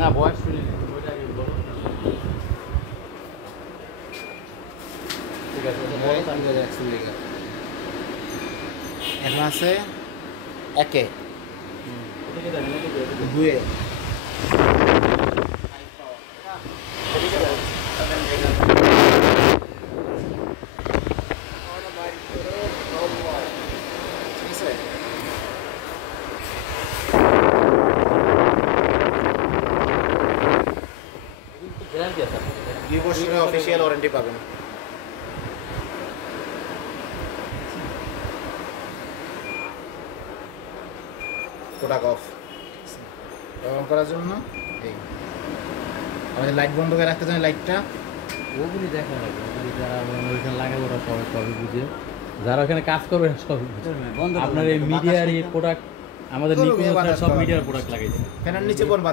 না বয়স শুনি ওইটা আগে বলো ঠিক আছে বলো আমি করে অ্যাকচুয়ালি এখন আছে একে এটা কি জানেন নাকি দুয়ে গ্যারান্টি আছে 2 বছরের অফিশিয়াল ওয়ারেন্টি পাবেন প্রোডাক্ট অফ অন করার জন্য এই আমাদের লাইট বন্ধ করে রাখতে চাই লাইটটা ওগুলি দেখা লাগবে ওগুলি যারা ওইখানে লাগাবো ওরা সবাই সবই বুঝে যারা ওখানে কাজ করবে সবই বুঝে আপনার এই মিডিয়ার এই প্রোডাক্ট আমাদের নিকুঞ্জ সব মিডিয়ার প্রোডাক্ট লাগাইছে ফ্যানের নিচে কোন